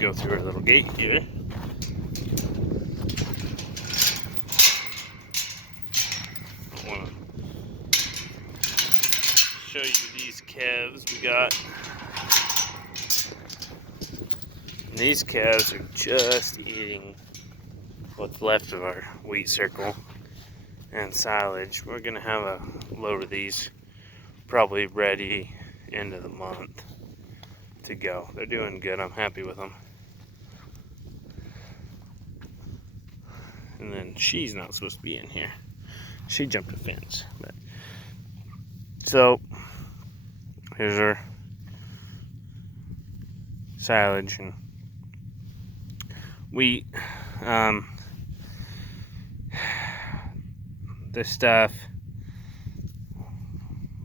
go through our little gate here. I want to show you these calves we got. And these calves are just eating what's left of our wheat circle and silage. We're gonna have a load of these probably ready end of the month to go. They're doing good. I'm happy with them. And then she's not supposed to be in here. She jumped a fence. But so here's our silage and wheat. This stuff,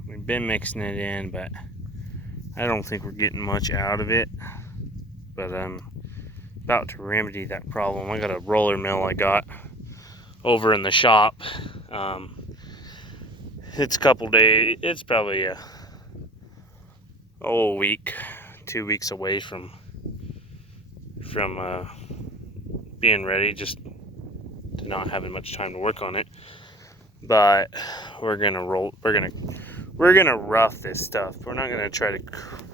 we've been mixing it in, but I don't think we're getting much out of it. But I'm about to remedy that problem. I got a roller mill I got over in the shop. It's a couple days, it's probably a week, 2 weeks away from being ready, just to not having much time to work on it. But we're gonna rough this stuff. We're not gonna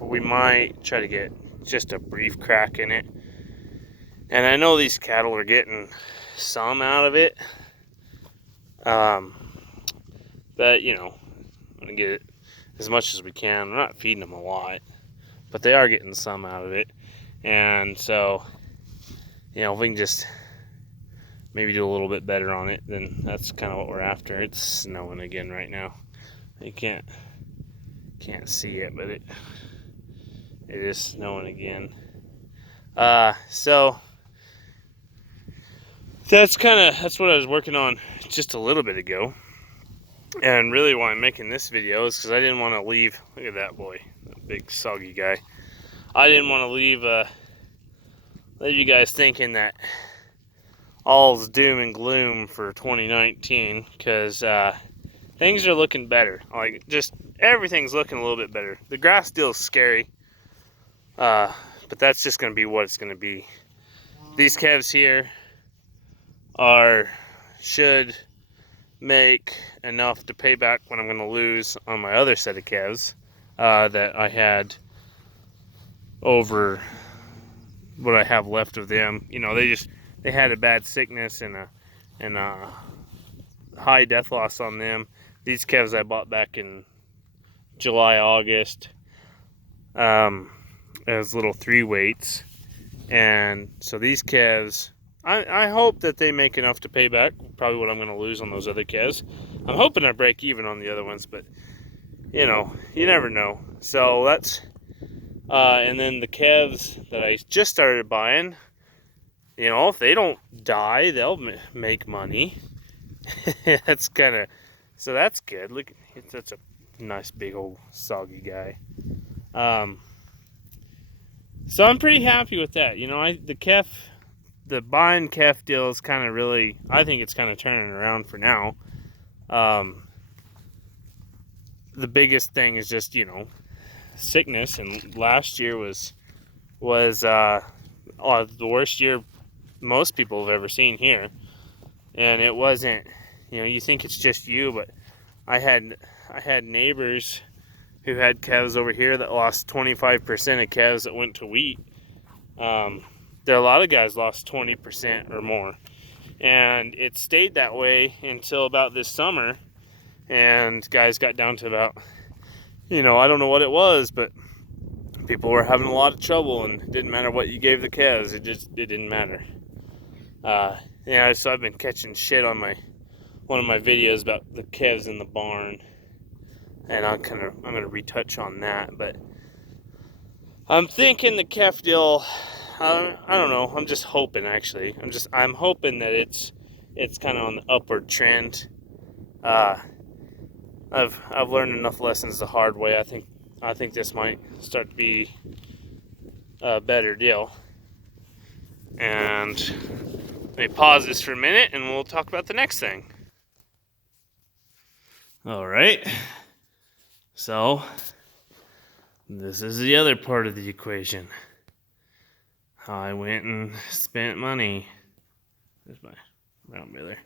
we might try to get just a brief crack in it. And I know these cattle are getting some out of it. But you know, I'm gonna get it as much as we can. I'm not feeding them a lot, but they are getting some out of it. And so, you know, if we can just maybe do a little bit better on it, then that's kind of what we're after. It's snowing again right now. You can't see it, but it is snowing again. So that's what I was working on just a little bit ago. And really why I'm making this video is because I didn't want to leave, look at that boy, that big soggy guy. I didn't want to leave you guys thinking that all's doom and gloom for 2019, because things are looking better. Like, just everything's looking a little bit better. The grass still is scary, but that's just going to be what it's going to be. These calves here should make enough to pay back what I'm going to lose on my other set of calves that I had over what I have left of them. You know, they had a bad sickness and a high death loss on them. These calves I bought back in July, August as little 3 weights. And so these calves, I hope that they make enough to pay back probably what I'm going to lose on those other calves. I'm hoping I break even on the other ones, but you know, you never know. So that's and then the calves that I just started buying, you know, if they don't die, they'll make money. That's so that's good. Look, that's a nice big old soggy guy. So I'm pretty happy with that. You know, the buying calf deal is kind of really, I think it's kind of turning around for now. The biggest thing is just, you know, sickness, and last year was the worst year most people have ever seen here. And it wasn't, you know, you think it's just you, but I had neighbors who had calves over here that lost 25% of calves that went to wheat. There are a lot of guys lost 20% or more, and it stayed that way until about this summer, and guys got down to about, you know, I don't know what it was, but people were having a lot of trouble, and it didn't matter what you gave the calves, it didn't matter. Yeah, so I've been catching shit on one of my videos about the calves in the barn, and I'm gonna retouch on that. But I'm thinking the calf deal, I don't know, I'm just hoping, actually. I'm hoping that it's kind of on the upward trend. I've learned enough lessons the hard way. I think this might start to be a better deal. And let me pause this for a minute and we'll talk about the next thing. All right. So this is the other part of the equation. I went and spent money. There's my round baler.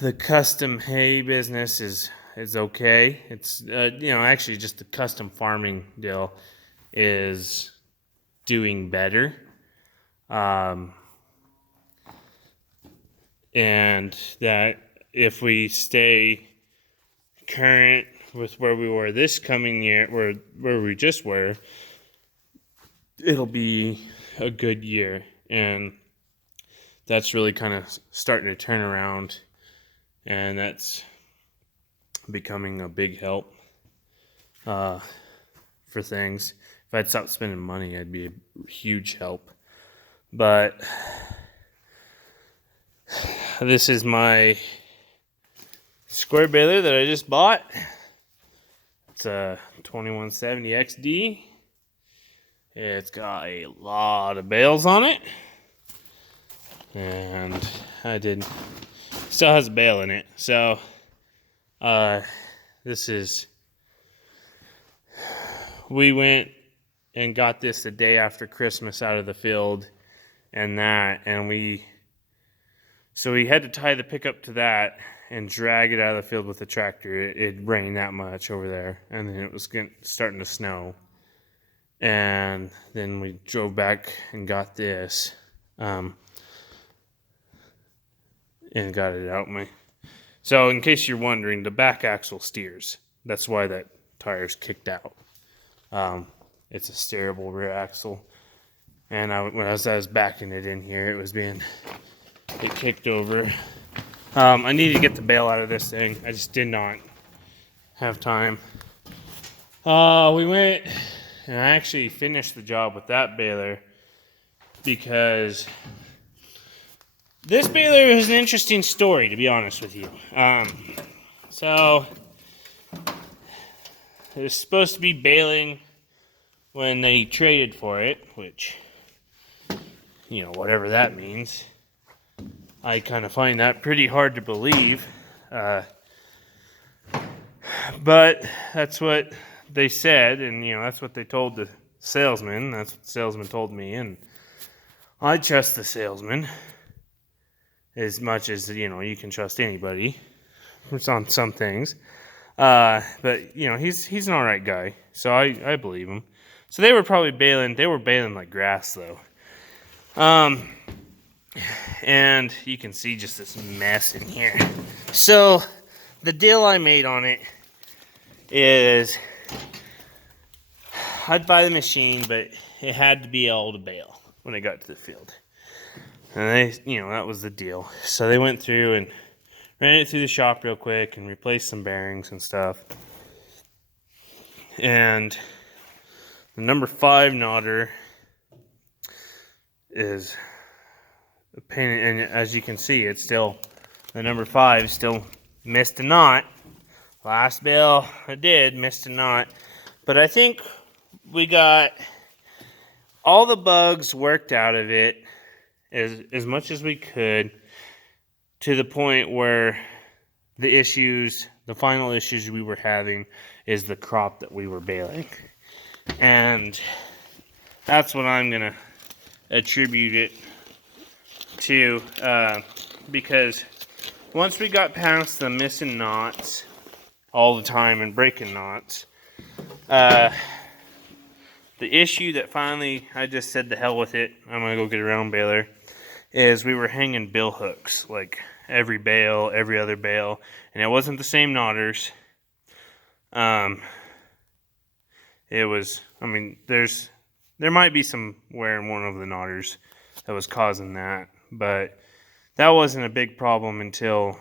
The custom hay business is okay. It's actually just the custom farming deal is doing better. And that if we stay current with where we were this coming year, where we just were, it'll be a good year. And that's really kind of starting to turn around, and that's becoming a big help for things. If I'd stopped spending money, I'd be a huge help. But this is my square baler that I just bought. It's a 2170 XD. It's got a lot of bales on it, and still has a bale in it. So we went and got this the day after Christmas out of the field, and we had to tie the pickup to that and drag it out of the field with the tractor. It rained that much over there, and then it was starting to snow. And then we drove back and got this, and got it out. So in case you're wondering, the back axle steers. That's why that tire's kicked out. It's a steerable rear axle. And when I was backing it in here, it kicked over. I needed to get the bale out of this thing. I just did not have time. We went and I actually finished the job with that baler, because this baler is an interesting story, to be honest with you. So it was supposed to be baling when they traded for it, which, whatever that means. I kind of find that pretty hard to believe. But that's what they said, and that's what they told the salesman. That's what the salesman told me, and I trust the salesman as much as you can trust anybody on some things. But he's an all right guy, so I believe him. So they were probably baling. They were baling like grass, though. And you can see just this mess in here. So the deal I made on it is I'd buy the machine, but it had to be able to bale when I got to the field. And that was the deal. So they went through and ran it through the shop real quick and replaced some bearings and stuff. And the number 5 knotter is a pain, and as you can see, the number 5 still missed a knot. Last bale I did missed a knot, but I think we got all the bugs worked out of it as much as we could, to the point where the final issues we were having is the crop that we were baling. And that's what I'm gonna attribute it to, because once we got past the missing knots all the time and breaking knots, the issue that finally I just said to hell with it, I'm gonna go get a round baler, is we were hanging bill hooks like every bale, every other bale, and it wasn't the same knotters. There might be some wear in one of the knotters that was causing that, but that wasn't a big problem until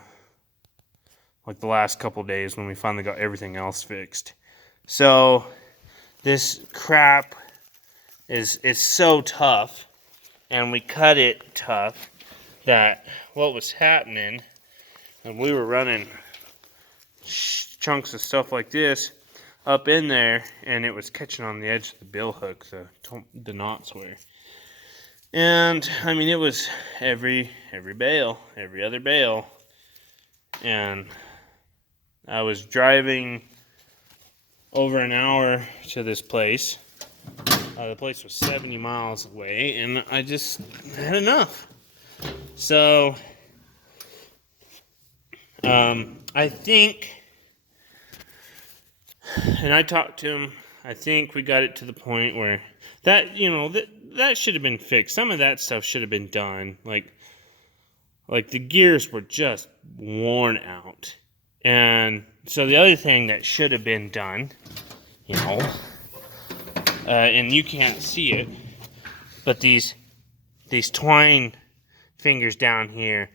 like the last couple days when we finally got everything else fixed. So this crap is so tough, and we cut it tough, that what was happening, and we were running chunks of stuff like this up in there, and it was catching on the edge of the bill hook, the knots were. And it was every bale, every other bale. And I was driving over an hour to this place The place was 70 miles away, and I just had enough. So, I think, and I talked to him, I think we got it to the point where that, that should have been fixed. Some of that stuff should have been done. Like the gears were just worn out. And so the other thing that should have been done, and you can't see it, but these twine fingers down here,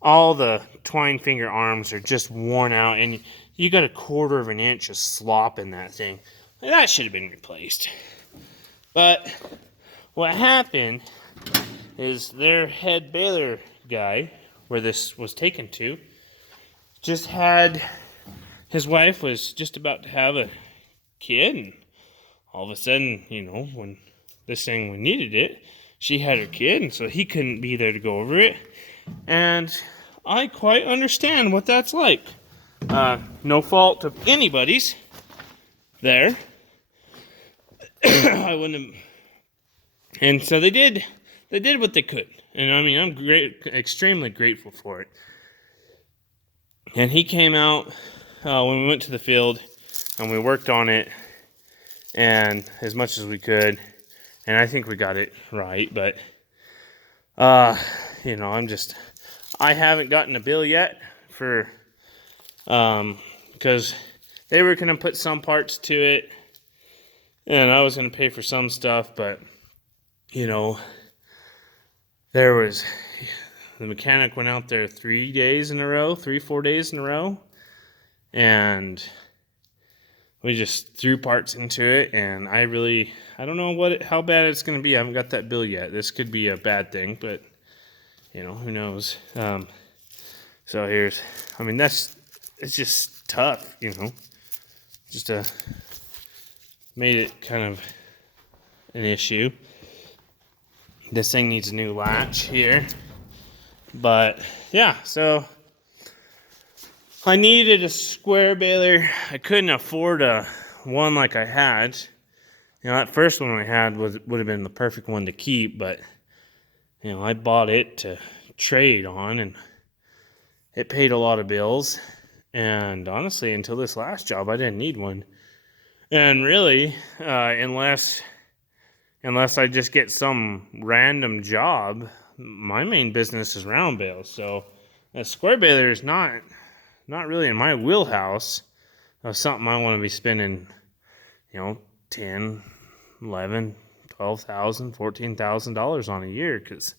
all the twine finger arms are just worn out, and you got 1/4 of an inch of slop in that thing. That should have been replaced. But what happened is their head baler guy, where this was taken to, just had, his wife was just about to have a kid, and all of a sudden, when this thing, we needed it, she had her kid, and so he couldn't be there to go over it. And I quite understand what that's like. No fault of anybody's there. I wouldn't have. And so they did what they could. And I mean, I'm extremely grateful for it. And he came out when we went to the field, and we worked on it, and as much as we could, and I think we got it right. But I haven't gotten a bill yet for because they were gonna put some parts to it, and I was gonna pay for some stuff, but there was, the mechanic went out there 4 days in a row, and we just threw parts into it, and I don't know how bad it's going to be. I haven't got that bill yet. This could be a bad thing, but who knows. So it's just tough, just made it kind of an issue. This thing needs a new latch here. But yeah, so I needed a square baler. I couldn't afford one like I had. That first one I had would have been the perfect one to keep, but I bought it to trade on, and it paid a lot of bills. And honestly, until this last job, I didn't need one. And really, unless I just get some random job, my main business is round bales. So a square baler is not really in my wheelhouse of something I want to be spending, $10,000, $11,000, $12,000, $14,000 on a year, because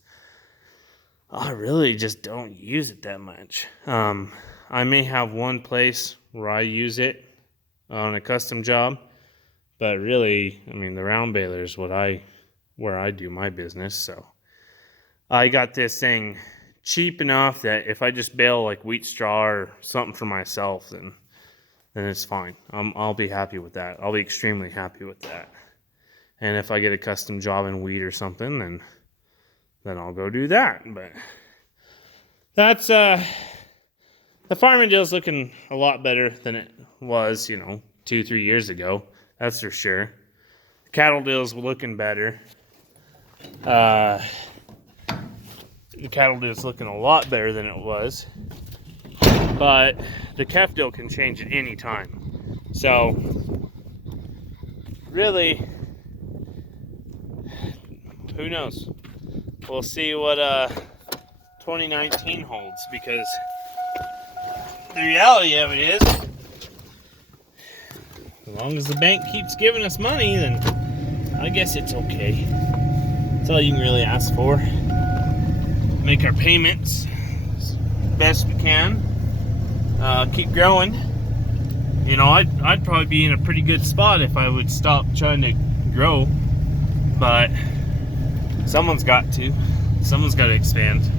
I really just don't use it that much. I may have one place where I use it on a custom job, but really, the round baler is where I do my business. So I got this thing cheap enough that if I just bale like wheat straw or something for myself, then it's fine. I'll be happy with that. I'll be extremely happy with that. And if I get a custom job in wheat or something, then I'll go do that. But that's the farming deal's looking a lot better than it was, 2-3 years ago. That's for sure. The cattle deal's looking better. The cattle deal's looking a lot better than it was. But the calf deal can change at any time. So, really, who knows? We'll see what 2019 holds, because the reality of it is, as long as the bank keeps giving us money, then I guess it's okay. That's all you can really ask for. Make our payments as best we can. Keep growing. I'd probably be in a pretty good spot if I would stop trying to grow. But someone's got to. Someone's got to expand.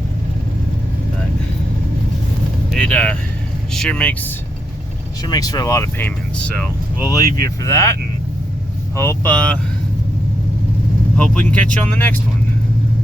But it sure makes for a lot of payments. So we'll leave you for that, and hope we can catch you on the next one.